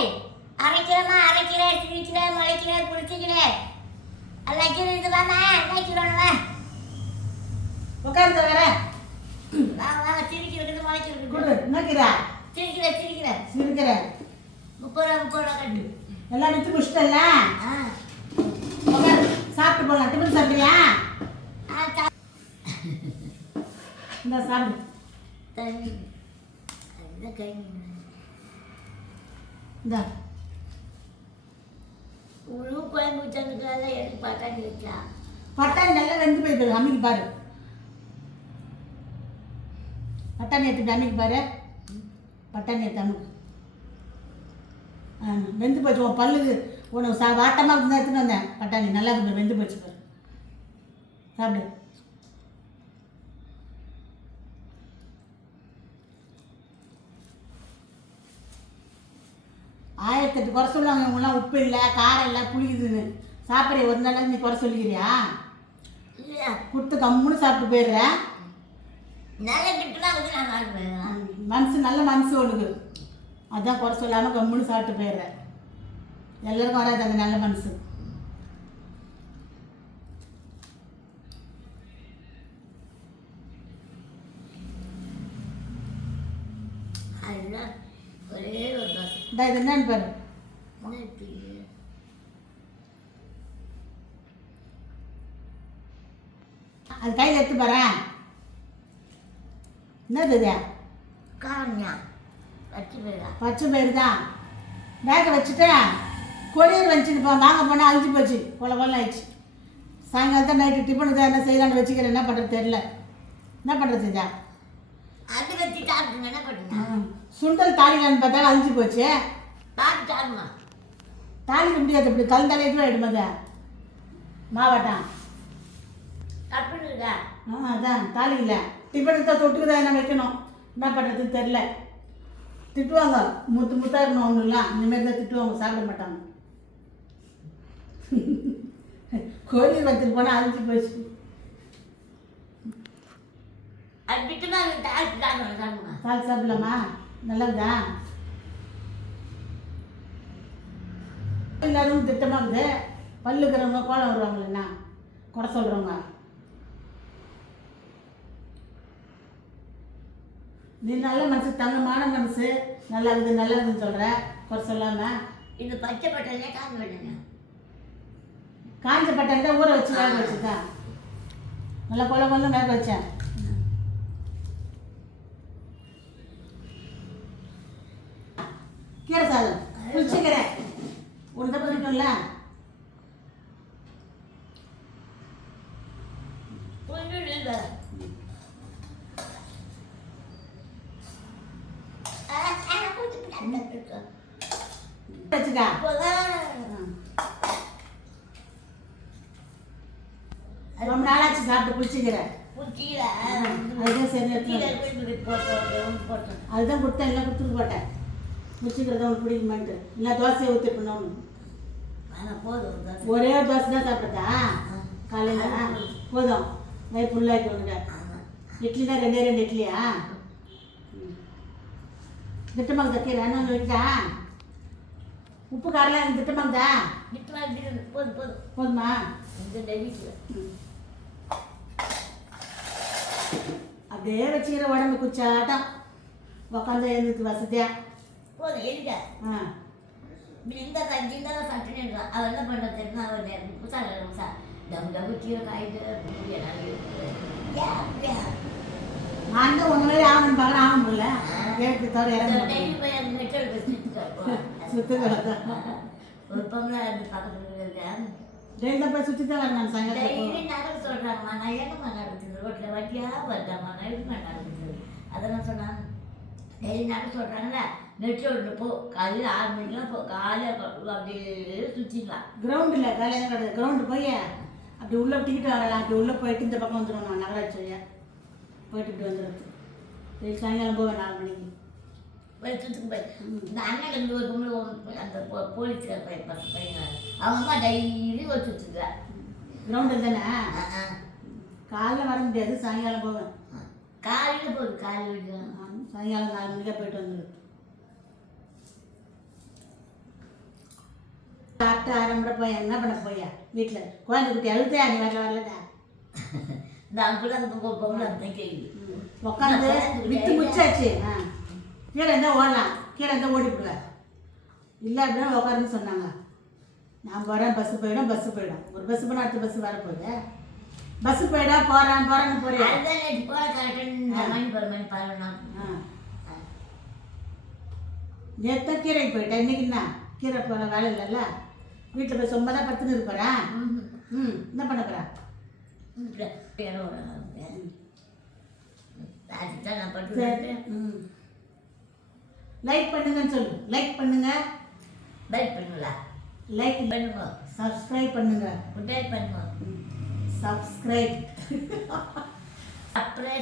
ஏய் அரைக்கிறமா அரைக்கிறேன் திரிக்கிறேன் முளைக்கிறேன் குளிச்சுக்கிறேன் எல்லாம் இதுதானே வைக்கிறோம்ல உட்காந்து வரேன் வாங்க திரிக்கிறது முளைக்கிறது கொடு என்னக்கிறா திரிக்கிறேன் சிரிக்கிறேன் 30 ரூபா கட்டு எல்லாம் வச்சு முடிச்சிட்டல உட்காரு சாப்பிட்டு போகலாம் டிஃபன் சாப்பிட்றியா இந்த சாப்பிடு தண்ணி கை இந்த உழவு குழம்பு வச்சதுக்காக எடுத்து பட்டாணி வச்சா பட்டாணி நல்லா வெந்து போயிட்டு அம்மிக்கு பாரு பட்டாணி எடுத்துட்டு அம்மிக்கு பாரு பட்டாணி எடுத்து அம்மிக்கு வெந்து போச்சு உன் பல்லுக்கு உனக்கு வாட்டமாக இருந்தால் எடுத்துன்னு வந்தேன் பட்டாணி நல்லா இருக்கு வெந்து போச்சு பாரு சாப்பிடு ஆயிரத்தெட்டு குறை சொல்லுவாங்க இவங்களாம் உப்பு இல்லை காரம் இல்லை புளிக்குதுன்னு சாப்பிட்ற ஒரு நாள் நீ குறை சொல்லிக்கிறியா கொடுத்து கம்முன்னு சாப்பிட்டு போயிடுற மனசு நல்ல மனசு உனக்கு அதான் குறை சொல்லாமல் கம்முன்னு சாப்பிட்டு போயிடுற எல்லாருக்கும் வராது அந்த நல்ல மனசு ஒரே ஒரு இந்த இது என்னன்னு பாரு அது கையில் எடுத்து பாறேன் என்னது இது காரணியா பச்சை பயிறு தான் பேக்கை வச்சுட்டேன் கொரியர் வச்சுட்டு வாங்க போனால் அழிஞ்சு போச்சு கொலை ஆயிடுச்சு சாயங்காலத்தான் நைட்டு டிஃபனுக்கு என்ன செய்யலான்னு வச்சுக்கிறேன் என்ன பண்ணுறது தெரில என்ன பண்ணுறது இதா அது வச்சு சாப்பிடுங்க என்ன பண்ணுங்க சுண்டல் தாளிக்கலான்னு பார்த்தா அழிஞ்சு போச்சு சாப்பிடுமா தாளிக்க முடியாது இப்படி கலந்தாலே எடுமத மாவாட்டம் சாப்பிடுங்க அதான் தாளிக்கல டிஃபனுக்கு தான் தொட்டுக்கு தான் என்ன வைக்கணும் என்ன பண்ணுறதுன்னு தெரில திட்டுவாங்க முத்தாக இருக்கணும் ஒன்றுலாம் இனிமேல் தான் திட்டுவாங்க சாப்பிட மாட்டாங்க கோயில் வச்சுட்டு போனால் அழிஞ்சு போச்சு தாள் சாப்பிடலாமா நல்லதா எல்லாரும் திட்டமாகுது பல்லுக்கிறவங்க கோலம் வருவாங்களேண்ணா குறை சொல்கிறவங்க நீ நல்ல மனசு தங்கமான மனசு நல்லா இருக்குது நல்லா இருக்குதுன்னு சொல்கிற குறை சொல்லாமல் இது பச்சை பட்டாணியா காஞ்ச பட்டாணியா காஞ்ச பட்டாணி தான் ஊற வச்சு வேக வச்சுக்கா நல்லா கொல்ல வேக வச்சேன் கீரை சாதம் புளிச்சக்கீரை உனக்கு தான் பிடிக்கும்ல வச்சுக்கா ரொம்ப நாளாச்சு சாப்பிட்டு புளிச்சக்கீரை அதுதான் சரி அதுதான் கொடுத்தேன் எல்லாம் கொடுத்துட்டு போட்டேன் முடிச்சுக்கிறத உனக்கு பிடிக்குமான்ட்டு இல்லை தோசையை ஊற்றி பண்ணணும் ஒரே தோசை தான் சாப்பிட்டா காலையில் போதும் நைட் ஃபுல்லாக்கி வந்துட்டேன் இட்லி தான் ரெண்டு இட்லியா திட்டமாக தைக்கிறேன் என்ன வைக்கா உப்பு காரெலாம் எனக்கு திட்டமாக்குதா போதுமா அப்படியே வச்சுக்கிற உடம்பு குச்சாட்டம் உக்காந்து எழுந்துக்கு வசதியாக போதும் எதுக்க இந்த கஞ்சி தான் சட்டுன்னு அவன் என்ன பண்ணுறது தெரியுமா அவன் புதுசாக டபு கீரை காய்ட்டு நான் தான் உங்க மாதிரி ஆகணும் பார்க்குறேன் ஆக முடியல கேட்டு தவிர ஒரு பொம்பளை பக்கத்துல இருக்கேன் டெய்லி போய் சுற்றி தான் வரேன் நான் டெய்லி நடக்க சொல்கிறாங்கம்மா நான் என்னம்மா நடக்குது ரோட்டில் வட்டியாக வருதாம்மா நைட்டுமா நடக்குது அதெல்லாம் சொன்னாங்க டெய்லி நடக்க சொல்கிறாங்கல்ல மெட்ரோட்டில் போ காலையில் 6 மணிக்கெலாம் போ காலையில் அப்படியே சுற்றிக்கலாம் கிரவுண்டில் காலையில் கிடையாது கிரவுண்டு போய் அப்படி உள்ளே டிக்கெட் வரலாம் அப்படி உள்ளே போயிட்டு இந்த பக்கம் வந்துடுவோம் நான் நகராட்சி வழியாக போயிட்டு இப்படி வந்துடுறது சாயங்காலம் போவேன் 4 மணிக்கு சுற்றுக்கு போய் இந்த அண்ணன் ஒரு பொம்பளை அந்த போலீஸ்கார பையன் அவங்க அம்மா டெய்லி ஒரு சுற்றுங்க கிரவுண்டில் தானே காலையில் வர முடியாது சாயங்காலம் போவேன் காலையில் போகுது காலையில் சாயங்காலம் 4 மணிக்கே போயிட்டு வந்துடுது சாப்பிட்டு ஆரம்பிட போய் என்ன பண்ண போயா வீட்டில் குழந்தை குட்டி அழுதே நீ வரல வரலடா நான் கூட அந்த பொம்பளை தான் கேள்வி உட்காந்து விட்டு முச்சாச்சு கீழே இருந்தால் ஓடலாம் கீழே இருந்தால் ஓடிவிடுவேன் இல்லை அப்படின்னா உட்காருன்னு சொன்னாங்க நான் போகிறேன் பஸ்ஸு போயிடும் ஒரு பஸ்ஸு போனால் அடுத்த பஸ்ஸு வரப்போகுது பஸ்ஸு போயிடா போகிறேன்னு போகிறேன் அதுதான் நேற்று போல கரெக்டாக மணி பாருண்ணா நேற்று கீரைக்கு போயிட்டேன் இன்னைக்குண்ணா கீரை போகிற வேலை இல்லைல்ல வீட்டில் போய் சும்மா தான் படுத்துன்னு இருப்பேன் என்ன பண்ண போகிறேன் நான் பட்டு லைக் பண்ணுங்கன்னு சொல்லு லைக் பண்ணுங்க பைக் பண்ணுங்களா லைக் பண்ணுங்க சப்ஸ்கிரைப் பண்ணுங்க டைப் பண்ணுங்க சப்ஸ்கிரைப் அப்புறம்